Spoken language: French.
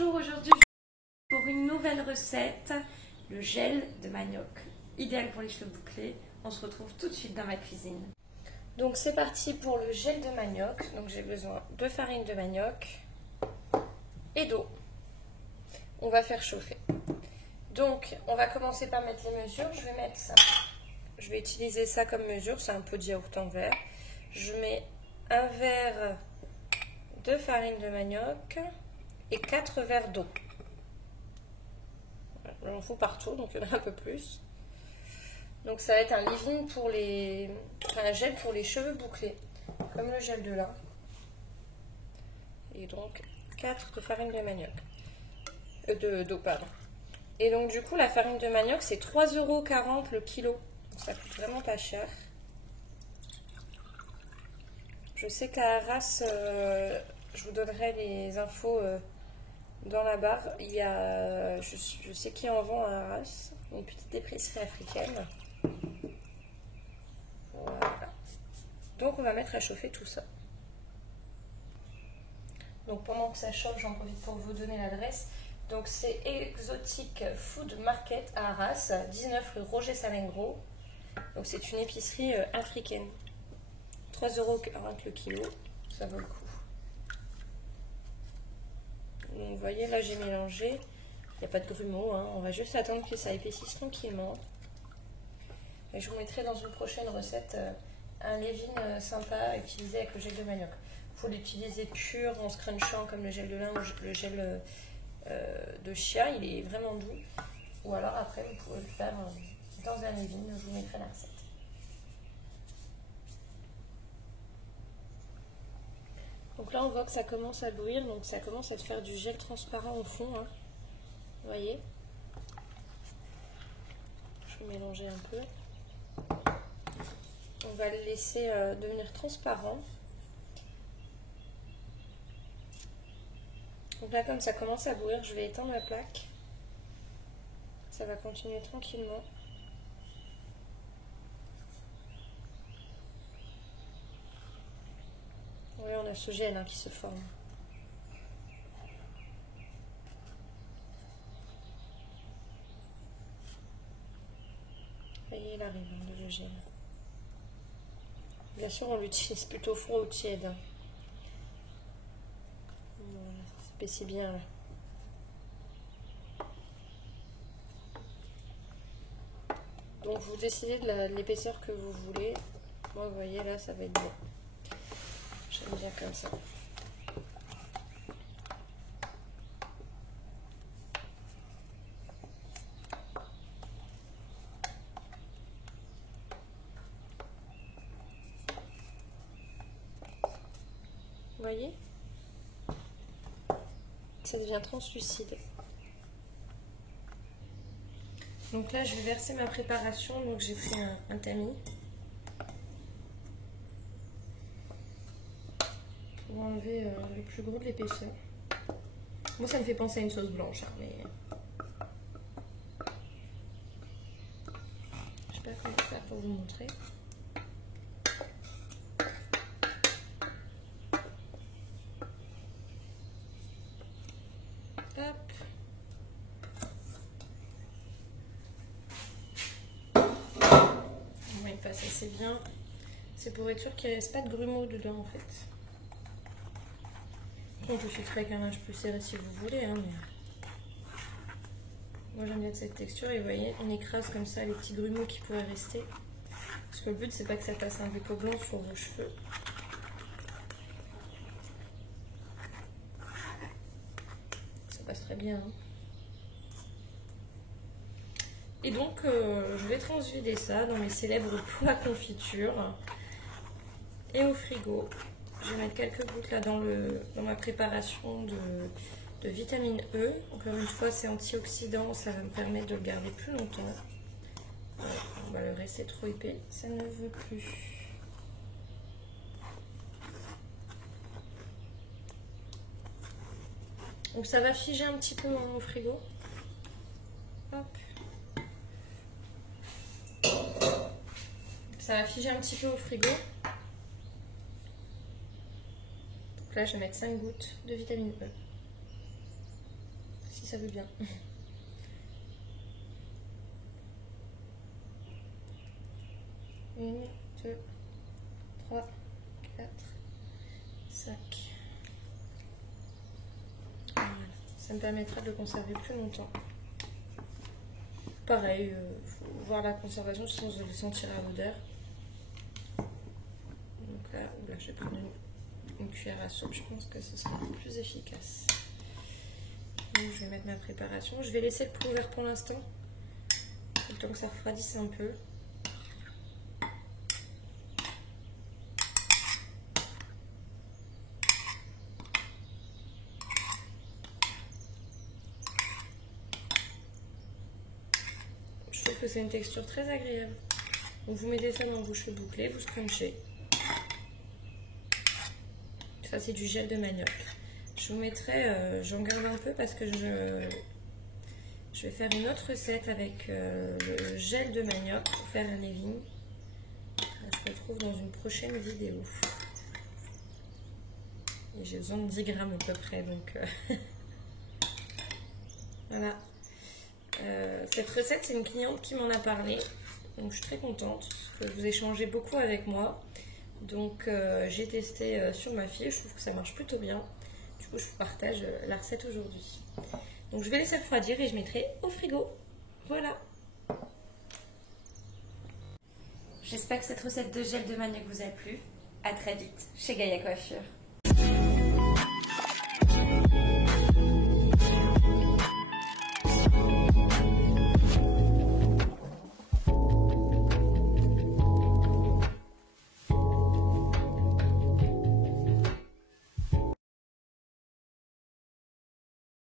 Bonjour, aujourd'hui pour une nouvelle recette, le gel de manioc, idéal pour les cheveux bouclés. On se retrouve tout de suite dans ma cuisine. Donc c'est parti pour le gel de manioc. Donc j'ai besoin de farine de manioc et d'eau. On va faire chauffer. Donc on va commencer par mettre les mesures. Je vais mettre ça. Je vais utiliser ça comme mesure, c'est un pot de yaourt en verre. Je mets un verre de farine de manioc et 4 verres d'eau. J'en fous partout, donc il y en a un peu plus. Donc ça va être un leave-in pour les... Enfin, un gel pour les cheveux bouclés, comme le gel de lin. Et donc 4 de farine de manioc. D'eau, pardon. Et donc du coup, la farine de manioc, c'est 3,40 € le kilo. Donc, ça coûte vraiment pas cher. Je sais qu'à Arras, je vous donnerai les infos dans la barre. Il y a, je sais qui en vend à Arras, une petite épicerie africaine. Voilà. Donc on va mettre à chauffer tout ça. Donc pendant que ça chauffe, j'en profite pour vous donner l'adresse. Donc c'est Exotic Food Market à Arras, 19 rue Roger Salengro. Donc c'est une épicerie africaine. 3,40 € le kilo, ça vaut le coup. Donc, vous voyez, là j'ai mélangé. Il n'y a pas de grumeaux, hein. On va juste attendre que ça épaississe tranquillement. Et je vous mettrai dans une prochaine recette un leave-in sympa utilisé avec le gel de manioc. Il faut l'utiliser pur en scrunchant comme le gel de lin ou le gel de chia. Il est vraiment doux. Ou alors après vous pouvez le faire dans un leave-in. Je vous mettrai la recette. Donc là on voit que ça commence à bouillir, donc ça commence à se faire du gel transparent au fond, hein. Vous voyez. Je vais mélanger un peu. On va le laisser devenir transparent. Donc là comme ça commence à bouillir, je vais éteindre la plaque. Ça va continuer tranquillement. Oui, on a ce gel hein, qui se forme. Vous voyez, il arrive hein, le gel. Bien sûr, on l'utilise plutôt froid ou tiède. Voilà, ça s'épaissit bien là. Donc vous décidez de l'épaisseur que vous voulez. Moi, vous voyez là, ça va être bon. J'aime bien comme ça. Vous voyez? Ça devient translucide. Donc là, je vais verser ma préparation. Donc j'ai pris un tamis pour enlever le plus gros de l'épaisseur. Moi, ça me fait penser à une sauce blanche, hein, mais je sais pas comment faire pour vous montrer. Hop. On va y passer assez bien. C'est pour être sûr qu'il ne reste pas de grumeaux dedans en fait. Donc je filtrerai avec un linge plus serré si vous voulez. Hein, mais... Moi j'aime bien cette texture et vous voyez, on écrase comme ça les petits grumeaux qui pourraient rester. Parce que le but c'est pas que ça fasse un dépôt blanc sur vos cheveux. Ça passe très bien. Hein. Et donc je vais transvider ça dans mes célèbres pots à confiture et au frigo. Je vais mettre quelques gouttes là dans ma préparation de vitamine E. Encore une fois, c'est antioxydant, ça va me permettre de le garder plus longtemps. On va le rester trop épais, ça ne veut plus. Donc ça va figer un petit peu au frigo. Hop. Ça va figer un petit peu au frigo. Donc là, je vais mettre 5 gouttes de vitamine E. si ça veut bien. Une, 2, 3, 4, 5. Voilà. Ça me permettra de le conserver plus longtemps. Pareil, faut voir la conservation sans sentir à l'odeur. Donc là, je vais prendre une cuillère à soupe, je pense que ce sera plus efficace. Donc, je vais mettre ma préparation. Je vais laisser le pot ouvert pour l'instant, le temps que ça refroidisse un peu. Je trouve que c'est une texture très agréable. Donc vous mettez ça dans vos cheveux bouclés, vous scrunchez. Ça c'est du gel de manioc. Je vous mettrai, j'en garde un peu parce que je vais faire une autre recette avec le gel de manioc pour faire un leave-in. Je vous retrouve dans une prochaine vidéo. Et j'ai besoin de 10 grammes à peu près, donc voilà. Cette recette, c'est une cliente qui m'en a parlé, donc je suis très contente que vous échangez beaucoup avec moi. Donc j'ai testé sur ma fille, je trouve que ça marche plutôt bien. Du coup, je vous partage la recette aujourd'hui. Donc je vais laisser refroidir et je mettrai au frigo. Voilà. J'espère que cette recette de gel de manioc vous a plu. À très vite chez Gaïa Coiffure.